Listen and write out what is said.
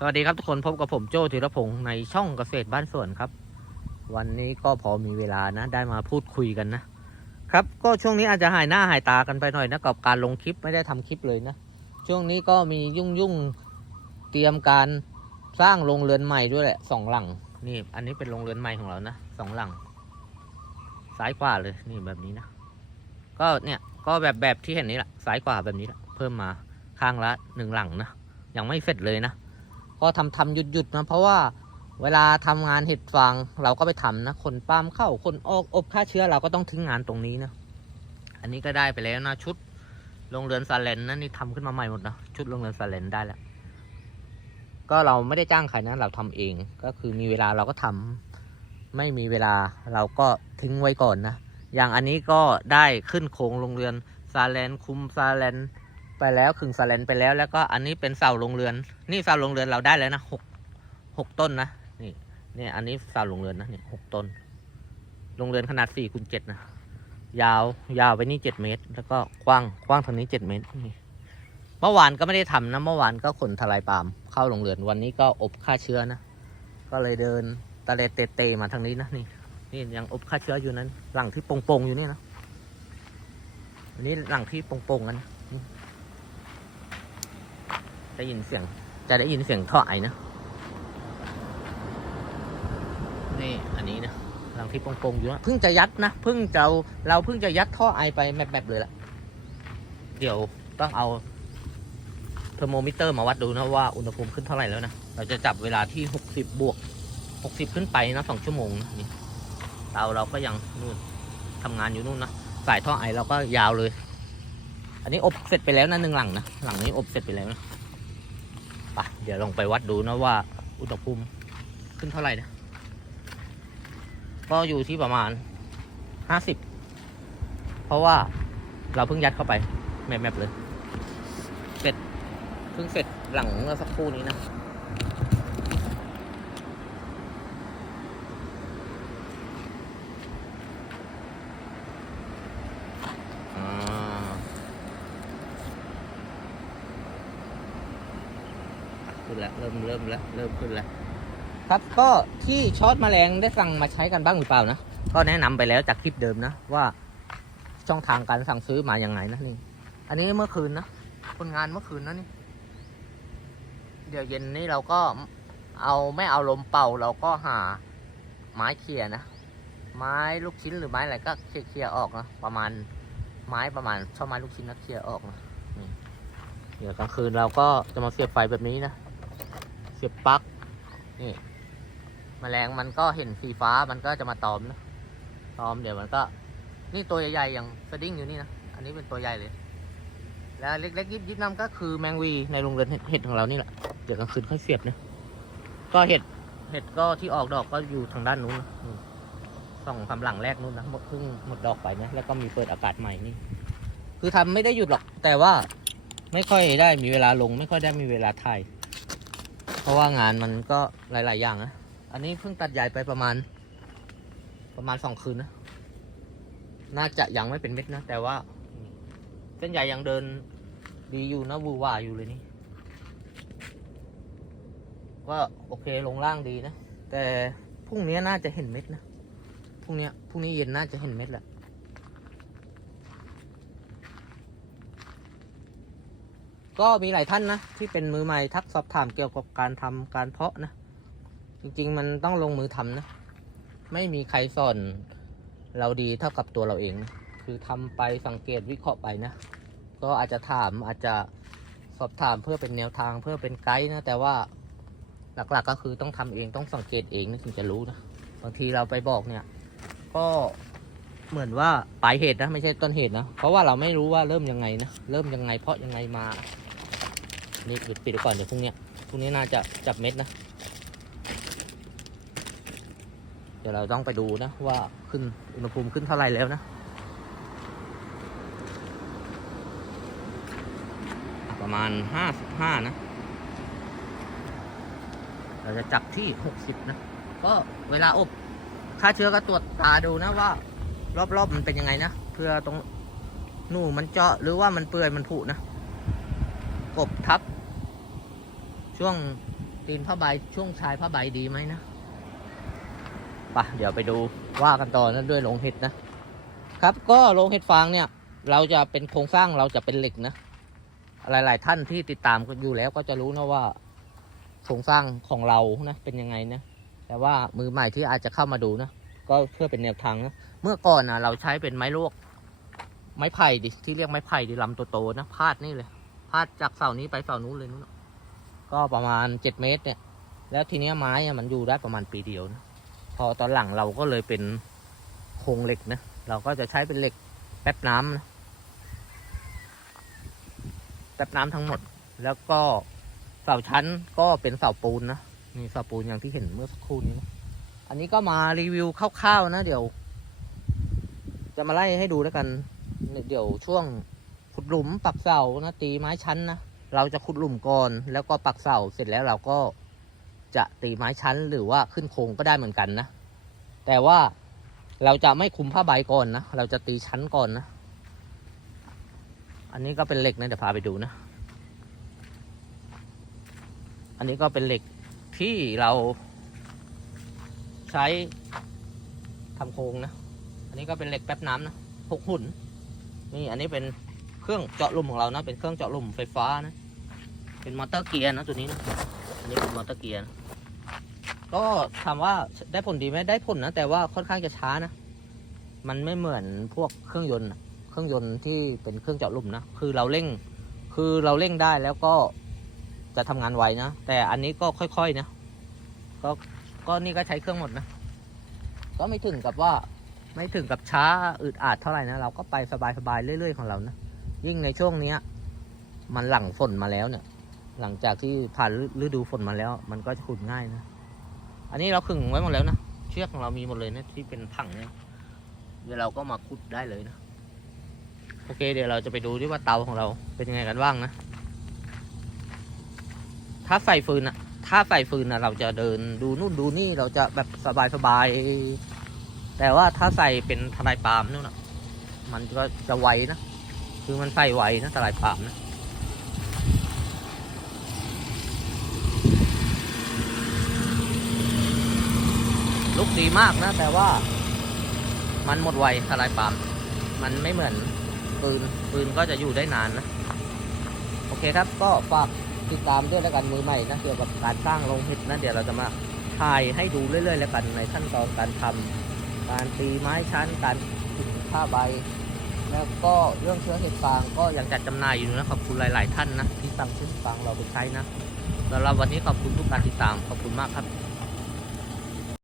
สวัสดีครับทุกคนพบกับผมโจธีรพงศ์ในช่องเกษตรบ้านสวนครับ วันนี้ก็พอมีเวลานะ ได้มาพูดคุยกันนะครับ ก็ช่วงนี้อาจจะหายหน้าหายตากันไปหน่อยนะกับการลงคลิปไม่ได้ทำคลิปเลยนะ ช่วงนี้ก็มียุ่งยุ่งเตรียมการสร้างโรงเรือนใหม่ด้วยแหละสองหลังนี่ อันนี้เป็นโรงเรือนใหม่ของเรานะสองหลัง ซ้ายขวาเลยนี่แบบนี้นะ ก็เนี่ยก็แบบแบบที่เห็นนี้แหละซ้ายขวาแบบนี้แหละเพิ่มมาข้างละหนึ่งหลังนะยังไม่เสร็จเลยนะ ก็ทำทำหยุดหยุดๆนะเพราะว่าเวลาทำงานเห็ดฟางเราก็ไปทำนะ คนปามเข้าคนออกอบฆ่าเชื้อเราก็ต้องทิ้งงานตรงนี้นะ อันนี้ก็ได้ไปแล้วนะชุดโรงเรือนซาเลนนะนี่ทำขึ้นมาใหม่หมดนะชุดโรงเรือนซาเลนได้แล้ว ก็เราไม่ได้จ้างใครนะเราทำเองก็คือมีเวลาเราก็ทำไม่มีเวลาเราก็ทิ้งไว้ก่อนนะ อย่างอันนี้ก็ได้ขึ้นโครงโรงเรือนซาเลนคุมซาเลน ไปแล้วขึงสแลนไปแล้ว แล้วก็อันนี้เป็นเสาโรงเรือน นี่เสาโรงเรือนเราได้แล้วนะหกหกต้นนะนี่เนี่ยอันนี้เสาโรงเรือนนะนี่หกต้นโรงเรือนขนาดสี่คูณเจ็ดนะยาวยาวไปนี่เจ็ดเมตร แล้วก็กว้างกว้างทางนี้เจ็ดเมตรนี่เมื่อวานก็ไม่ได้ทำนะเมื่อวานก็ขนทลายปาล์มเข้าโรงเรือนวันนี้ก็อบฆ่าเชื้อนะก็เลยเดินตะเลเตเตมาทางนี้นะนี่นี่ยังอบฆ่าเชื้ออยู่นั้นหลังที่โป่งๆอยู่นี่นะอันนี้หลังที่โป่งๆกันนะ ได้ยินเสียง จะได้ยินเสียงท่อไอนะ นี่อันนี้นะหลังที่โป่งๆอยู่นะเพิ่งจะยัดนะเพิ่งจะเราเพิ่งจะยัดท่อไอไปแมบๆเลยล่ะเดี๋ยวต้องเอาเทอร์โมมิเตอร์มาวัดดูนะว่าอุณหภูมิขึ้นเท่าไหร่แล้วนะ เราจะจับเวลาที่ 60 บวก 60 ขึ้นไปนะสองชั่วโมงนะนี่เตาเราก็ยังนู่นทำงานอยู่นู่นนะสายท่อไอเราก็ยาวเลย อันนี้อบเสร็จไปแล้วนะหนึ่งหลังนะ หลังนี้อบเสร็จไปแล้วนะ ปเดี๋ยวลองไปวัดดูนะว่าอุณหภูมิขึ้นเท่าไหร่นะก็อยู่ที่ประมาณห้าสิบเพราะว่าเราเพิ่งยัดเข้าไปแมบๆเลย เสร็จเพิ่งเสร็จหลังเมื่อสักครู่นี้นะ แล้วเริ่มเริ่มแล้วเริ่มขึ้นแล้วครับก็ที่ช็อตแมลงได้สั่งมาใช้กันบ้างหรือเปล่านะก็แนะนำไปแล้วจากคลิปเดิมนะว่าช่องทางการสั่งซื้อมาอย่างไงนะนี่อันนี้เมื่อคืนนะคนงานเมื่อคืนนะนี่ เดี๋ยวเย็นนี้เราก็เอาไม่เอาลมเป่าเราก็หาไม้เขี่ยนะไม้ลูกชิ้นหรือไม้อะไรก็เคลียร์ๆออกนะประมาณไม้ประมาณช่อไม้ลูกชิ้นนะเคลียออกนะนี่เดี๋ยวกลางคืนเราก็จะมาเสียบไฟแบบนี้นะ เสียบปลั๊กนี่มแมลงมันก็เห็นสีฟ้ามันก็จะมาตอมนะตอมเดี๋ยวมันก็ นี่ตัวใหญ่ๆอย่างสดิ้งอยู่นี่นะอันนี้เป็นตัวใหญ่เลย แล้วเล็กๆยิบยิบน้ำก็คือแมงวีในโรงเรือนเห็ดของเรานี่แหละเดี๋ยวกลางคืนค่อยเสียบนะก็เห็ดเห็ดก็ที่ออกดอกก็อยู่ทางด้านนู้นนะนู่นสองสามหลังแรกนู้นนะเพิ่งหมดดอกไปนะแล้วก็มีเปิดอากาศใหม่นี่ คือทำไม่ได้หยุดหรอก แต่ว่าไม่ค่อยได้มีเวลาลง ไม่ค่อยได้มีเวลาถ่าย ราะว่างานมันก็หลาย ๆ อย่างนะ อันนี้เพิ่งตัดใหญ่ไปประมาณ ประมาณสองคืนนะ น่าจะยังไม่เป็นเม็ดนะ แต่ว่า เส้นใหญ่ยังเดินดีอยู่นะวูว่าอยู่เลยนี่ ก็โอเคลงล่างดีนะ แต่พรุ่งนี้น่าจะเห็นเม็ดนะ พรุ่งนี้พรุ่งนี้เย็นน่าจะเห็นเม็ดแหละ ก็มีหลายท่านนะที่เป็นมือใหม่ทักสอบถามเกี่ยวกับการทำการเพาะนะ จริงๆ มันต้องลงมือทำนะ ไม่มีใครสอนเราดีเท่ากับตัวเราเองนะคือทำไปสังเกตวิเคราะห์ไปนะ ก็อาจจะถามอาจจะสอบถามเพื่อเป็นแนวทางเพื่อเป็นไกด์นะ แต่ว่าหลักๆก็คือต้องทำเองต้องสังเกตเองนะถึงจะรู้นะบางทีเราไปบอกเนี่ย ก็เหมือนว่าปลายเหตุนะไม่ใช่ต้นเหตุนะ เพราะว่าเราไม่รู้ว่าเริ่มยังไงนะ เริ่มยังไงเพราะยังไงมา นี่ปิดปิดก่อนเดี๋ยวพรุ่งนี้พรุ่งนี้น่าจะจับเม็ดนะ เดี๋ยวเราต้องไปดูนะว่าขึ้นอุณหภูมิขึ้นเท่าไหร่แล้วนะ ประมาณห้าสิบห้านะ เราจะจับที่หกสิบนะ ก็เวลาอบฆ่าเชื้อก็ตรวจตาดูนะว่า รอบๆมันเป็นยังไงนะ เพื่อตรงหนูมันเจาะหรือว่ามันเปื่อยมันผุนะกบทับ ช่วงตีนผ้าใบช่วงชายผ้าใบดีไหมนะไปะเดี๋ยวไปดูว่ากันต่อนะด้วยโรงเห็ดนะครับ ก็โรงเห็ดฟางเนี่ย เราจะเป็นโครงสร้างเราจะเป็นเหล็กนะ หลาย ๆ ท่านที่ติดตามอยู่แล้วก็จะรู้นะว่า โครงสร้างของเรานะเป็นยังไงนะแต่ว่ามือใหม่ที่อาจจะเข้ามาดูนะก็เพื่อเป็นแนวทางนะเมื่อก่อนนะเราใช้เป็นไม้ลวกไม้ไผ่ดิที่เรียกไม้ไผ่ดิลำโตๆนะพาดนี่เลยพาดจากเสานี้ไปเสานู้นเลยนู้นนะ ก็ประมาณเจ็ดเมตรเนี่ย แล้วทีเนี้ยไม้มันอยู่ได้ประมาณปีเดียวนะพอตอนหลังเราก็เลยเป็นโครงเหล็กนะเราก็จะใช้เป็นเหล็กแป๊บน้ำนะแป๊บน้ำทั้งหมด แล้วก็เสาชั้นก็เป็นเสาปูนนะนี่เสาปูนอย่างที่เห็นเมื่อสักครู่นี้นะอันนี้ก็มารีวิวคร่าวๆนะเดี๋ยว จะมาไล่ให้ดูแล้วกัน เดี๋ยวช่วงขุดหลุมปักเสานะตีไม้ชั้นนะ เราจะขุดหลุมก่อนแล้วก็ปักเสาเสร็จแล้วเราก็จะตีไม้ชั้นหรือว่าขึ้นโครงก็ได้เหมือนกันนะ แต่ว่าเราจะไม่คุมผ้าใบก่อนนะ เราจะตีชั้นก่อนนะ อันนี้ก็เป็นเหล็กนะเดี๋ยวพาไปดูนะ อันนี้ก็เป็นเหล็กที่เราใช้ทำโครงนะ อันนี้ก็เป็นเหล็กแป๊บน้ำนะหกหุ่น นี่อันนี้เป็น เครื่องเจาะลมของเรานะ เป็นเครื่องเจาะลมไฟฟ้านะ เป็นมอเตอร์เกียร์นะตัวนี้นะอันนี้เป็นมอเตอร์เกียร์นะก็ถามว่าได้ผลดีไหมได้ผลนะ แต่ว่าค่อนข้างจะช้านะ มันไม่เหมือนพวกเครื่องยนต์ เครื่องยนต์ที่เป็นเครื่องเจาะลมนะ คือเราเร่ง คือเราเร่งได้แล้วก็จะทำงานไวนะ แต่อันนี้ก็ค่อยๆนะ ก็ ก็นี่ก็ใช้เครื่องหมดนะ ก็ไม่ถึงกับว่า ไม่ถึงกับช้าอึดอัดเท่าไหร่นะ เราก็ไปสบายๆเรื่อยๆของเรานะ ยิ่งในช่วงเนี้ย มันหลังฝนมาแล้วเนี่ย หลังจากที่ผ่านฤดูฝนมาแล้ว มันก็จะขุดง่ายนะ อันนี้เราขึงไว้หมดแล้วนะ เชือกของเรามีหมดเลยนะที่เป็นถังเนี่ยเดี๋ยวเราก็มาขุดได้เลยนะ โอเค เดี๋ยวเราจะไปดูที่ว่าเตาของเราเป็นยังไงกันบ้างนะ ถ้าใส่ฟืนอะถ้าใส่ฟืนอะเราจะเดินดูนู่นดูนี่เราจะแบบสบายๆแต่ว่าถ้าใส่เป็นทลายปาล์มนู่นอะมันก็จะไวนะ คือมันใส่ไวนะทลายปามนะลุกดีมากนะ แต่ว่ามันหมดไวทลายปาล์มมันไม่เหมือนปืน ปืนก็จะอยู่ได้นานนะ โอเคครับ ก็ฝากติดตามด้วยแล้วกันมือใหม่นะเกี่ยวกับการสร้างโรงเห็ดนะ เดี๋ยวเราจะมาถ่ายให้ดูเรื่อยๆ แล้วกันในขั้นตอนการทำการตีไม้ชั้น การผ้าใบ แล้วก็เรื่องเชื้อเห็ดฟางก็ยังจัดจำหน่ายอยู่นะขอบคุณหลาย ๆ ท่านนะที่สั่งเชื้อเห็ดฟางเราไปใช้นะสำหรับวันนี้ขอบคุณทุกการติดตามขอบคุณมากครับ